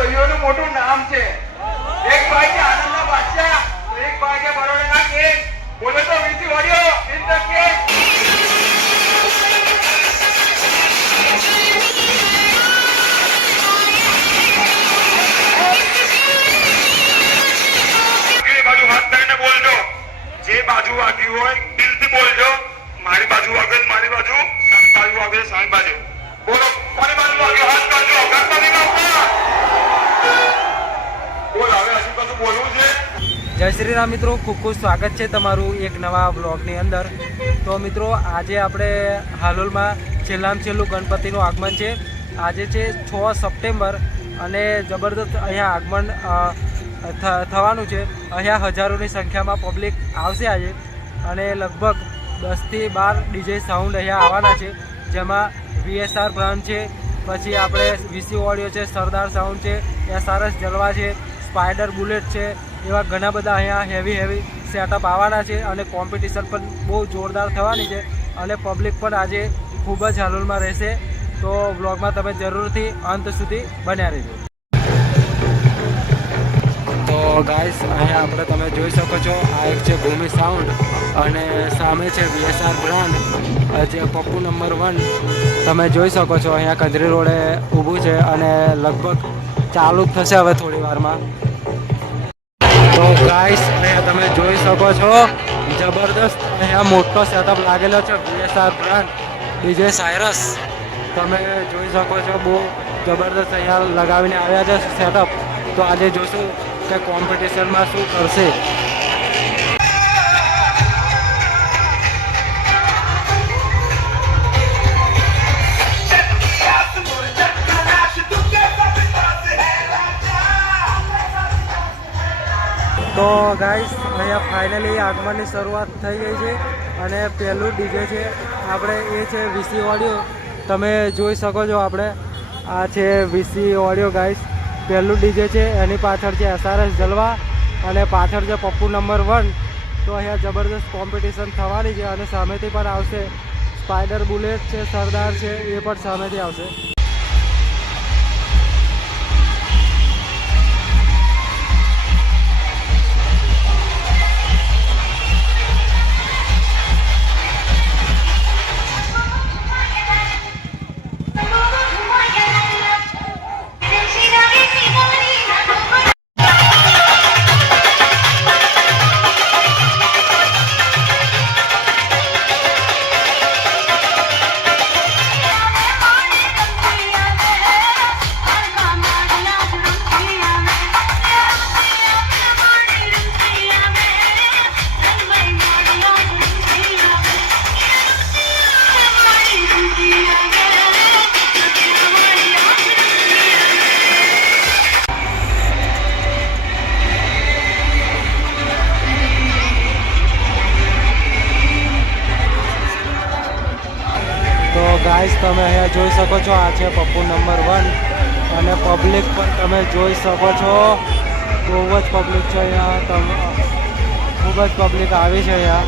ભાઈઓનું મોટું નામ છે. એક ભાઈ છે આનંદના બાદશાહ, એક ભાઈ છે બરોડાના કિંગ. બોલો તો વીસી વાળીઓ ઇન ધ કિંગ. જે બાજુ વાગ્યું હોય દિલથી બોલજો. મારી બાજુ વાગે મારી બાજુ, સામી બાજુ વાગે સામી બાજુ. બોલો કોની બાજુ વાગ્યો હાથ કરજો. ગણપતિના ઉપર બોલ. હવે હજુ કશું બોલવું છે? જય શ્રી રામ મિત્રો, ખૂબ ખૂબ સ્વાગત છે તમારું એક નવા બ્લોગની અંદર. તો મિત્રો આજે આપણે હાલોલમાં છેલ્લું ગણપતિનું આગમન છે. આજે છે 6 સપ્ટેમ્બર અને જબરદસ્ત અહીંયા આગમન થવાનું છે. અહીંયા હજારોની સંખ્યામાં પબ્લિક આવશે આજે અને લગભગ 10 થી 12 ડીજે સાઉન્ડ અહીંયા આવવાના છે. જેમાં VSR બ્રાન્ડ છે, પછી આપણે વીસી ઓડિયો છે, સરદાર સાઉન્ડ છે, SRS જલવા છે, સ્પાઈડર બુલેટ છે. એવા ઘણા બધા અહીંયા હેવી સેટઅપ આવવાના છે અને કોમ્પિટિશન પણ બહુ જોરદાર થવાની છે અને પબ્લિક પણ આજે ખૂબ જ હાલોલમાં રહેશે. તો વ્લોગમાં તમે જરૂરથી અંત સુધી બન્યા રહેજો. તો ગાઈસ અહીંયા આપણે તમે જોઈ શકો છો, આ એક છે ભૂમિ સાઉન્ડ અને સામે છે VSR બ્રાન્ડ, જે પપ્પુ નંબર 1 તમે જોઈ શકો છો. અહીંયા કંજરી રોડે ઊભું છે અને લગભગ ચાલુ જ થશે હવે થોડી વારમાં. તો ગાઈસ અહીંયા તમે જોઈ શકો છો, જબરદસ્ત અહીંયા મોટો સેટઅપ લાગેલો છે. VSR બ્રાન્ડ DJ સાયરસ તમે જોઈ શકો છો, બહુ જબરદસ્ત અહીંયા લગાવીને આવ્યા છે સેટઅપ. તો આજે જોશું કે કોમ્પિટિશનમાં શું કરશે. તો ગાઈસ અહીંયા ફાઇનલી આગમનની શરૂઆત થઈ ગઈ છે અને પહેલું ડીજે છે આપણે એ છે વીસી ઓડિયો. તમે જોઈ શકો છો, આપણે આ છે વીસી ઓડિયો ગાઈસ. પહેલું ડીજે છે, એની પાછળ છે SRS જલવા અને પાછળ છે પપ્પુ નંબર 1. તો અહીંયા જબરદસ્ત કોમ્પિટિશન થવાની છે અને સામેથી પણ આવશે સ્પાઈડર બુલેટ છે, સરદાર છે, એ પણ સામેથી આવશે. ગાઈસ તમે અહીંયા જોઈ શકો છો, આ છે પપ્પુ નંબર 1 અને પબ્લિક પણ તમે જોઈ શકો છો. બહુ જ પબ્લિક છે અહીંયા, ખૂબ જ પબ્લિક આવી છે અહીંયા.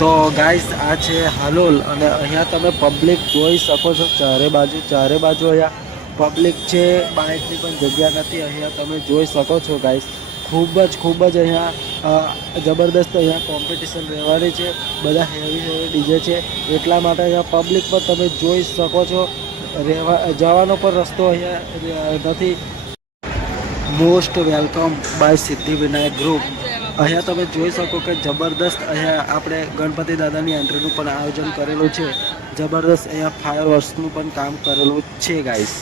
તો ગાઈસ આ છે હાલોલ અને અહીંયા તમે પબ્લિક જોઈ શકો છો ચારે બાજુ અહીંયા પબ્લિક છે, બાઇકની પણ જગ્યા નથી. અહીંયા તમે જોઈ શકો છો ગાઈસ, ખૂબ જ અહીંયા જબરદસ્ત અહીંયા કોમ્પિટિશન રહેવાની છે. બધા હેવી ડીજે છે, એટલા માટે અહીંયા પબ્લિક પણ તમે જોઈ શકો છો. જવાનો પણ રસ્તો અહીંયા નથી. Most welcome by Siddhivinayak group. અહીંયા તમે જોઈ શકો કે જબરદસ્ત અહીંયા આપણે ગણપતિ દાદાની એન્ટ્રીનું પણ આયોજન કરેલું છે. જબરદસ્ત અહીંયા ફાયર વર્ક્સનું પણ કામ કરેલું છે ગાઈસ.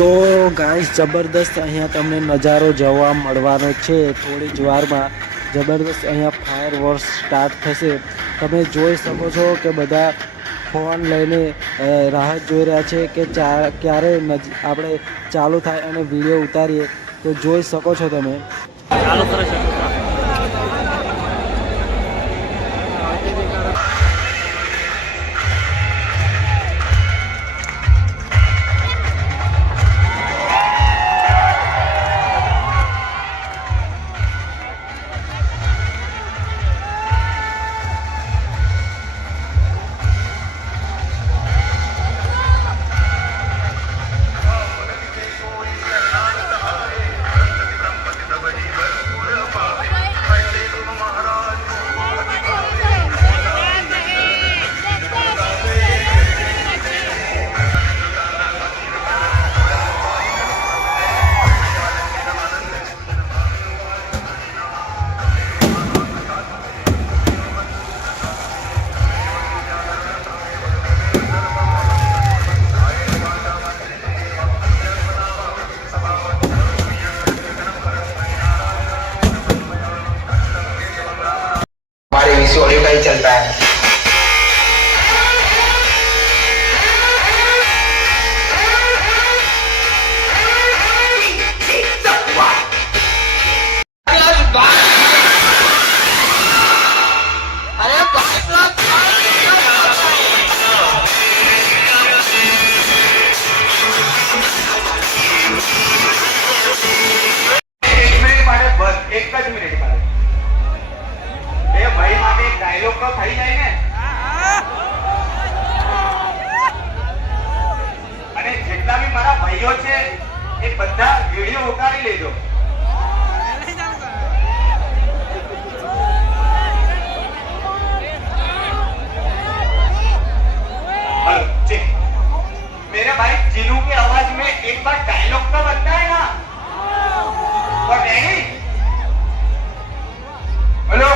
તો ગાઈસ જબરદસ્ત અહીંયા તમને નજારો જોવા મળવાનો છે થોડી જ વારમાં. જબરદસ્ત અહીંયા ફાયર વર્ક્સ સ્ટાર્ટ થશે. તમે જોઈ શકો છો કે બધા ફોન લઈને રાહ જોઈ રહ્યા છે કે ક્યારે આપણે ચાલુ થાય અને વિડીયો ઉતારીએ. તો જોઈ શકો છો તમે. ચાલુ કરી શકો. ऑडियो का ही चलता है. एक मिनट भाई माटे डायलॉग तो થઈ જાય ને. અને જેટલા બી મારા ભાઈઓ છે એ બધા વિડિયો ઉતારી લેજો. हेलो जी, मेरे भाई जिनू के आवाज में एक बार डायलॉग तो बनता है ना. और नहीं हेलो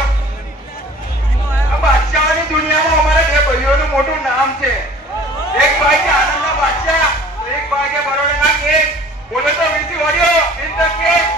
बादशाहની દુનિયામાં અમારા બે ભાઈઓનું મોટું નામ છે. એક ભાઈ છે આનંદના બાદશાહ, એક ભાઈ છે બરોડાના કિંગ. બોલો તો VC audio in the king.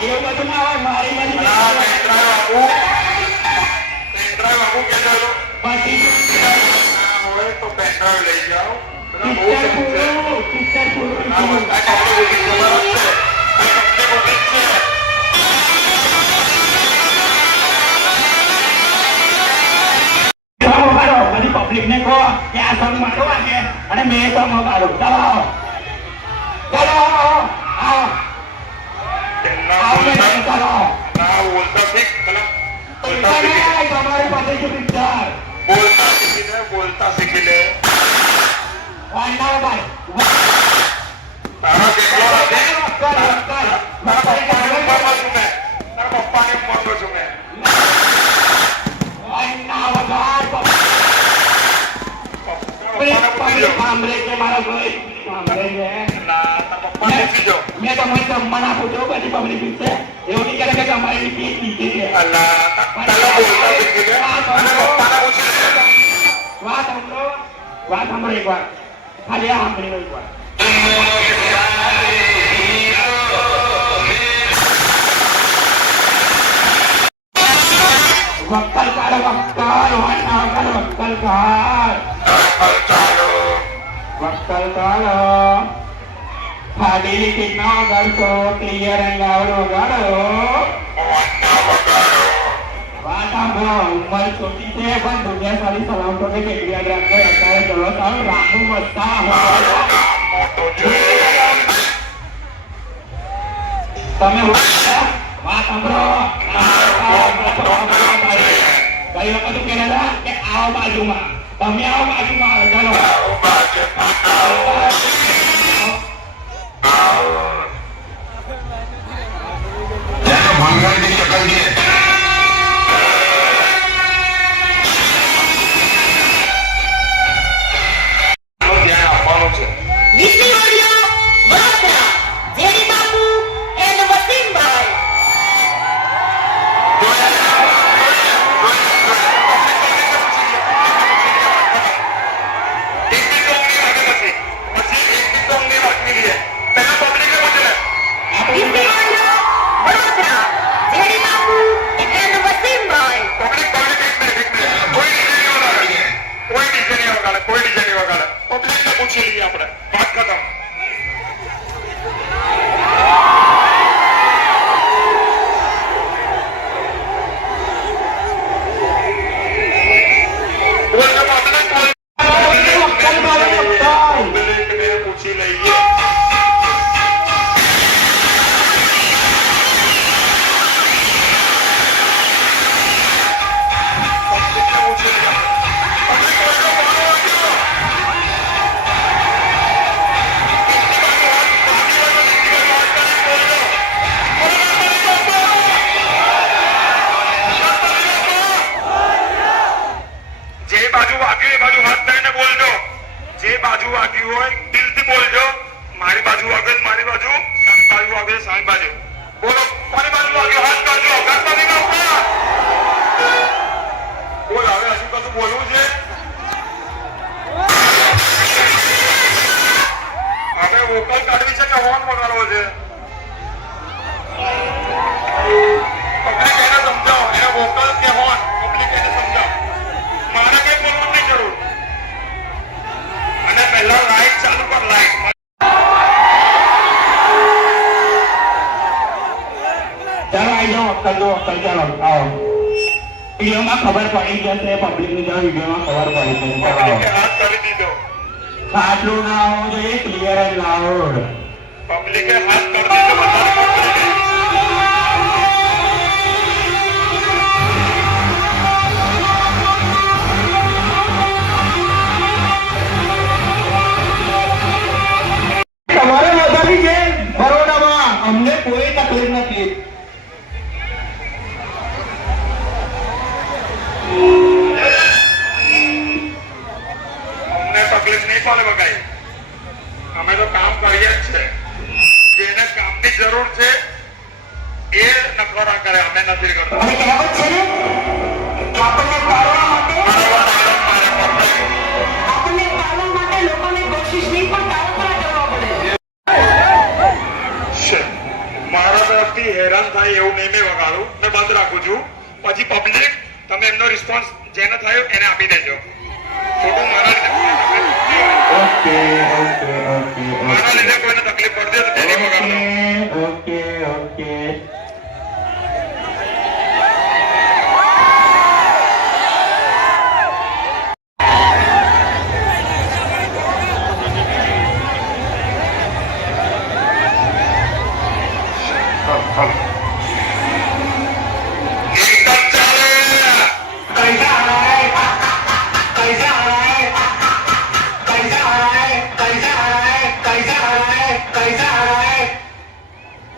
એવું બધું ના હોય મારી મરજી આ પેન્ડ્રાઈવ આપું કે ચાલો પછી ના હોય તો પેન્ડ્રાઈવ લઈ જાઓ બધા બહુ પિક્ચર સમજે પૂરું આ બધા કંપની બુકિંગ ખબર જ છે આ કંપની બુકિંગ છે બધી પબ્લિક ને કહો કે આ સોંગ મારો વાગે અને મેં સોંગ વગાડું ચલો ચલો આવો ના બોલતા ચલો ના બોલતા શીખ બોલતા શીખી લે તમારી પાસે છે પિક્ચર બોલતા શીખી લે વાંડા ભાઈ તારા કેટલો નથી તારા પપ્પાની ઉંમરનો છું મેં વાંડા વગાડ પપ્પાને પૂછી જાઓ સાંભળે છે મારા ભાઈ સાંભળે છે ના તારા પપ્પાને પૂછી જાઓ મેં તમને જમવાના પૂછો પછી પબ્લિક છે એવું નહીં કરે કે અમારી ફીસ નીચે છે અલ્લા તારા બોલતા શીખી લે અને પપ્પાને પૂછી લે વાત સાંભળો એક વાર ખાલી આ સાંભળી લો એક વાર વક્કલ કાઢો વક્કલ વક્કલ કાઢ વક્કલ કાઢો ફાડીલી કિટનો વગાડશો ક્લિયર એન્ડ લાઉડ વગાડો વાત સાંભળો ઉંમર છોટી છે પણ દુનિયા સારી સલામતો કે કેટલી ગ્રામ છે અત્યારે ચલો સારું રામુ વસ્તા તમે વાત સાંભળો કઈ વખત કહેલા કે આવો બાજુમાં તમે આવો બાજુમાં ચાલો ભંગારની શકલ છે ધ્યાન આપવાનું છે Disney Audio, Batra, Jerry Babu, and Wasim Bhai. Disney Audio, Batra, Jerry Babu, and Wasim Bhai. પૂછી લઈએ આપણે વાત ખતમ પૂછી લઈએ જે બાજુ વાગ્યું એ બાજુ હાથ ધરીને બોલજો જે બાજુ વાગ્યું હોય દિલથી બોલજો મારી બાજુ વાગે મારી બાજુ સામી બાજુ વાગે સામી બાજુ બોલો કોની બાજુ વાગ્યું હાથ કરજો ગણપતિના ઉપર બોલ હવે હજુ કશું બોલવું છે હવે વોકલ કાઢવી છે કે હોર્ન વગાડવો છે પબ્લિક એને સમજાવો એને વોકલ કે હોર્ન પબ્લિક એને સમજાવો મારે કઈ બોલવું નહીં જરૂર અને પહેલા લાઈટ ચાલુ કર લાઈટ ચાલો આવી જાઓ અક્કલ ચાલો આવો વિડીયોમાં ખબર પડી જશે પબ્લિક ની વિડીયોમાં ખબર પડી જશે પબ્લિકે હાથ કરી દીધો આટલું ના હોવું જોઈએ ક્લિયર એન્ડ લાઉડ પબ્લિકે હાથ કરી દીધો બધા પબ્લિકે તમારે બધાની છે બરોડામાં અમને કોઈ તકલીફ નથી અમને તકલીફ નહીં પડે બકાઈ અમે તો કામ કરીએ જ છે જેને કામની જરૂર છે એ નખરા કરે અમે નથી કરતા અને કહેવત છે ને આપણને પાડવા માટે આપણને પાડવા માટે લોકોને કોશિશ નહીં પણ તારા પર કરવા પડે. છે મારા તરફથી પછી હેરાન થાય એવું નહીં મેં વગાડું, મેં બંધ રાખું છું. પછી પબ્લિક તમે એમનો રિસ્પોન્સ જેને થયો એને આપી દેજો. ખોટું મારા લીધે કોઈને તકલીફ પડતી તો તેની વગાડજો. એકદમ ચાલે.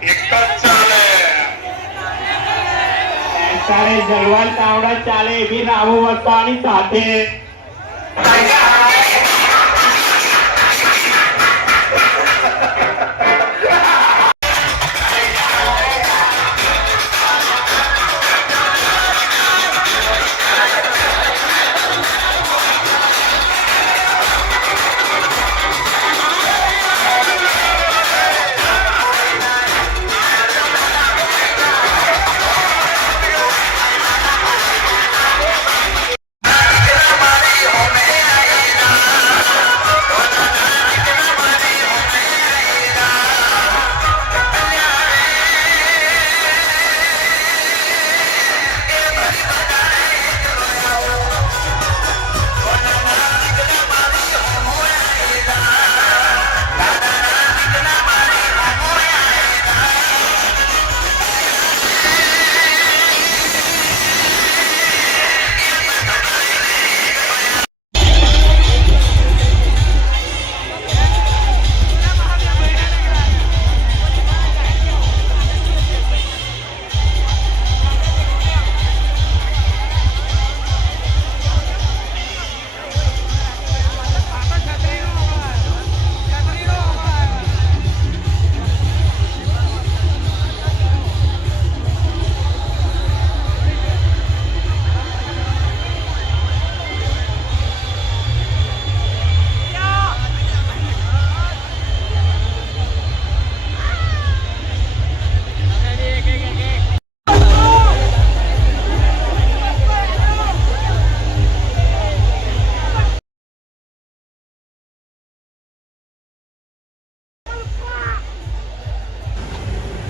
એક જ ચાલે. તારે જલવાન તાવડા ચાલે એવી રામુ વસ્તાની સાથે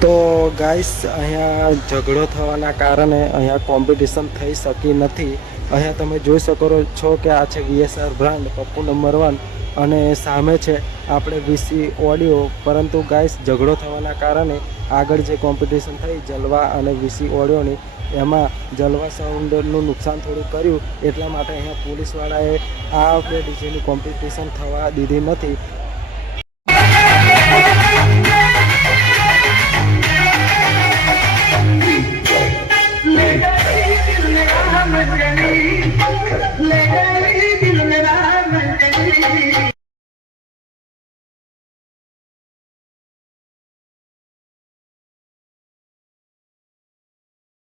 તો ગાઈસ અહીંયા ઝઘડો થવાના કારણે અહીંયા કોમ્પિટિશન થઈ શકી નથી. અહીંયા તમે જોઈ શકો છો કે આ છે VSR બ્રાન્ડ પપ્પુ નંબર 1 અને સામે છે આપણે VC ઓડિયો. પરંતુ ગાઈસ ઝઘડો થવાના કારણે આગળ જે કોમ્પિટિશન થઈ જલવા અને VC ઓડિયોની એમાં જલવા સાઉન્ડનું નુકસાન થોડું કર્યું. એટલા માટે અહીંયા પોલીસવાળાએ આ બે ડીજેની કોમ્પિટિશન થવા દીધી નથી. ले गई दिल में